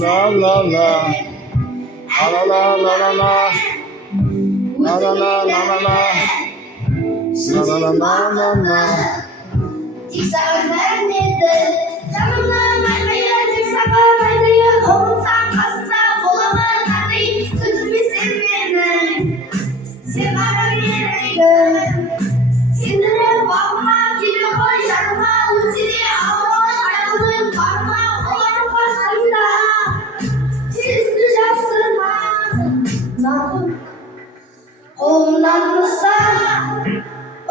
la la la. La la la la la la. La la la la la la. La la la la la la. Tiksagan vermedi. Canımın arkaya tiksagan arkaya. Olursan kasında bulamın arayı. Sözümü sevmedim. Sevmeden yerim. Sindire bakma kilo koy yanıma. Uçiri ağır ayrılığın karma. Olan karşımda. Çizdireceksin bana. Қолымнан ұста,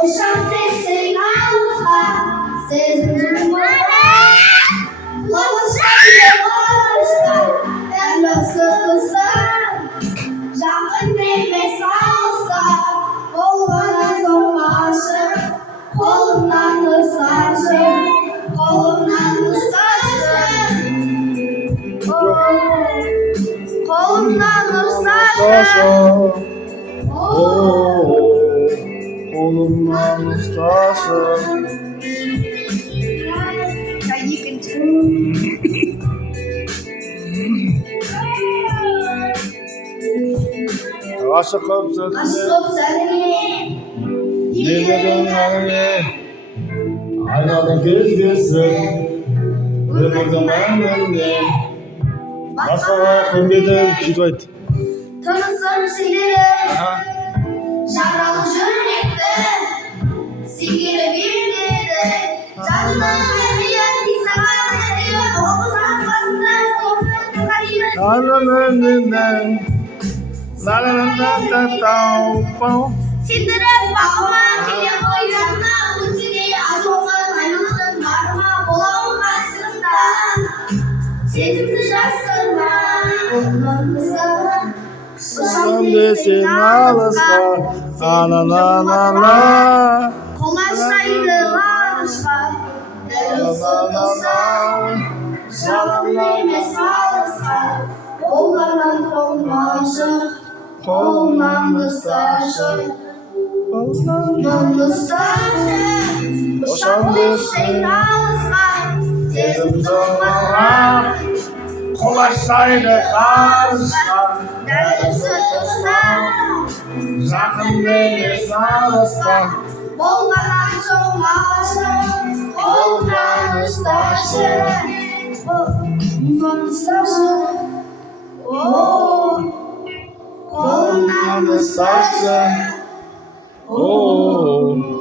ұшам десең алысқа, сезімім бара. Құлақша құлақша, әлі сықылса, жақын емес алысқа, болғаны соң ғашық. Қолымнан ұсташы, қолымнан ұсташы. Қолымнан ұсташы. Қолымнан ұсташы. Ғашық қылып сәліне, еледің әліне, айналдың кездесіп, өмірдің мәніне. Басқаға көнбедім, сөйтіп айт. Тынысым сенерім, жаралы жүректі, сенгелі бермеді. Жанымның әлия, тисаған әлия, болғызан басында, көмірдің қариды. Сендіріп бақыма, келе қой жанына, өтіне азуылған айналдың барыма, болауын қасырында. Сезімді жасырма, Ұшам десең алысқа, ана-на-на-на. Қолаштайды ғарышқа, дәл ысытылса, жалын емес алысқа, болғаннан соң ғашық. Қолымнан ұсташы, қолымнан ұсташы. Ұшам десең алысқа, сезім жоғалға, Қолаштайды ғарышқа, дәл ысытылса, жақын емес алысқа. болғаннан соң ғашық. Қолымнан ұсташы, қолымнан ұсташы. Қолымнан ұсташы. Қолымнан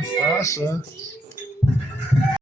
ұсташы.